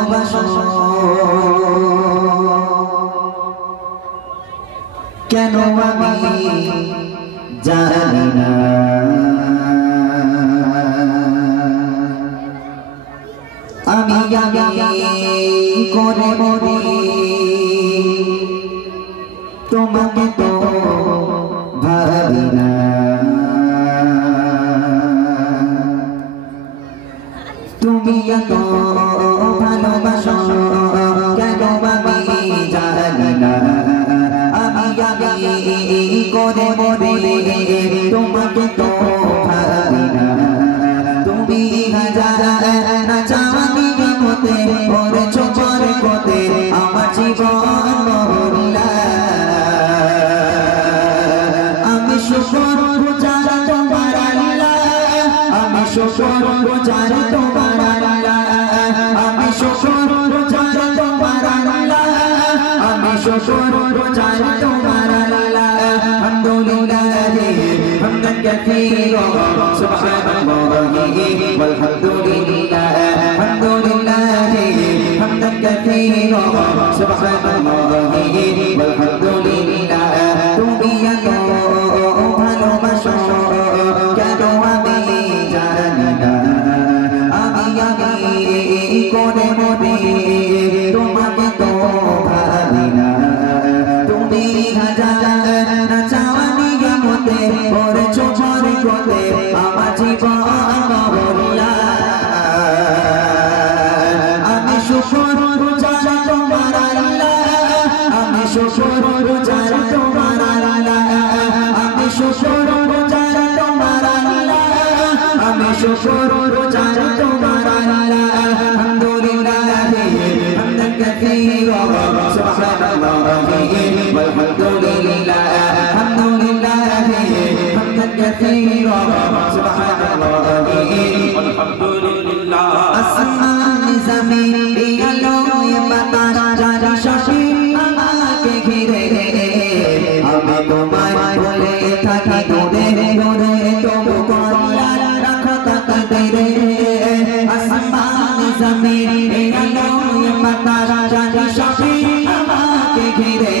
ভালোবাসো কেন আমি জানি না আমি করে মরি তোমাকে তো ভাবি না তুমি এত ভালোবাসো কেন আমি জানি না আমি করে মরি তোমাকে তো ভাবি না তুমি হাজার না জানি মতে ওরে চোখের কোতে আমার জীবন মরিলা আমি শুকর গুজার তোমার আল্লাহ আমি শুকর গুজার তোমার আল্লাহ আমি শুকর গুজার তোমার আল্লাহ আমি শুকর গুজার তোমার আল্লাহ আলহামদুলিল্লাহ হামদান কাসীরা সুবহানাল্লাহি ওয়ালহামদুলিল্লাহ আলহামদুলিল্লাহ হামদান কাসীরা সুবহানাল্লাহি ওয়ালহামদুলিল্লাহ তুমি এত ভালোবাসো কেন আমি জানি না আমি করে মরি তোমাকে তো ভাবি না তুমি হাজার না চাওয়ানি মতে ওরে চোখের কোতে আমার জীবন মরিলা আমি শুকর গুজার তোমার আল্লাহ আমি শুকর গুজার তোমার আল্লাহ আমি শুকর গুজার তোমার আল্লাহ আমি শুকর গুজার তোমার আল্লাহ আলহামদুলিল্লাহ হামদান কাসীরা সুবহানাল্লাহি ওয়ালহামদুলিল্লাহ আলহামদুলিল্লাহ হামদান কাসীরা সুবহানাল্লাহি ওয়ালহামদুলিল্লাহ আসমান জমিন আলো বাতাস জারি শাসি আমাকে ঘিরে আমি তোমায় বলে থাকি দূরে দূরে তবু করিয়া রাখো তাকদীরে আসমান জমিন আলো বাতাস জারি শাসি আমাকে ঘিরে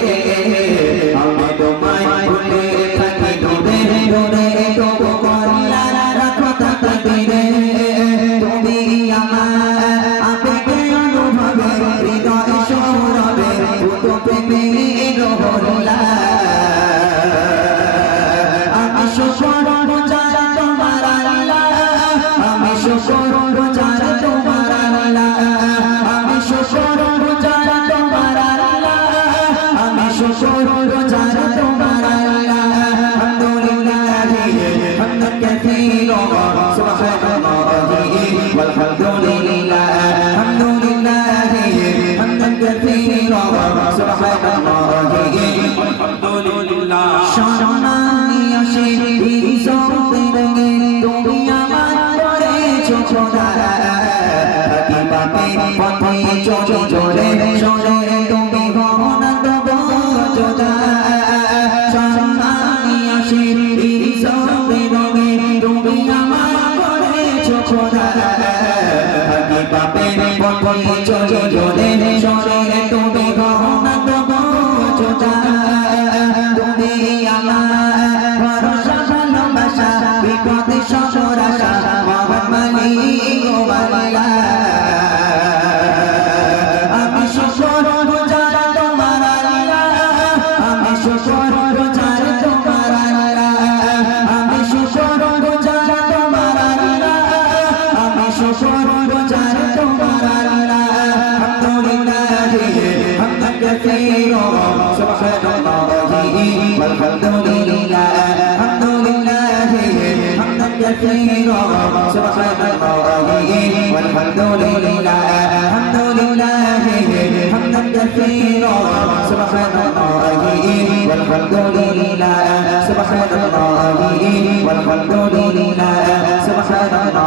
আমি তোমায় বলে থাকি দূরে দূরে তবু করিয়া রাখো তাকদীরে তুমি আমার আবেগে অনুভবে হৃদয় সৌরভে পুতো প্রেমে রহলা আমি শুকর গুজার তোমার আল্লাহ আমি শুকর গুজার তোমার আল্লাহ আমি শুকর গুজার তোমার আল্লাহ আমি শুকর গুজার তোমার আল্লাহ আলহামদুলিল্লাহ হামদান কাসীরা সুবহানাল্লাহি ওয়ালহামদুলিল্লাহ আলহামদুলিল্লাহ হামদান কাসীরা সুবহানাল্লাহি ওয়ালহামদুলিল্লাহ সম্মানী আশিকি সৌতেরঙ্গে তুমি আমার করেছো খোদা কি পাপে পথে চলে চলে চলে তুমি হও না তবু যোদা সম্মানী আশিকি সৌতেরঙ্গে তুমি আমার করেছো খোদা কি পাপে পথে চলে চলে চলে তুমি হও না তবু যোদা তুমি আমার ভরসা ভালোবাসা বিপদে সহরাসা মহান মালিক ও মাওলা আমি শুকর গুজার তোমার আল্লাহ আমি শুকর গুজার তোমার আল্লাহ আমি শুকর গুজার তোমার আল্লাহ আমি শুকর গুজার তোমার আল্লাহ আলহামদুলিল্লাহ হামদান কাসীরা সুবহানাল্লাহি ওয়ালহামদুলিল্লাহ আলহামদুলিল্লাহ হামদান কাসীরা সুবহানাল্লাহি ওয়ালহামদুলিল্লাহ আলহামদুলিল্লাহ হামদান কাসীরা সুবহানাল্লাহি ওয়ালহামদুলিল্লাহ সুবহানাল্লাহি ওয়ালহামদুলিল্লাহ সুবহানাল্লাহ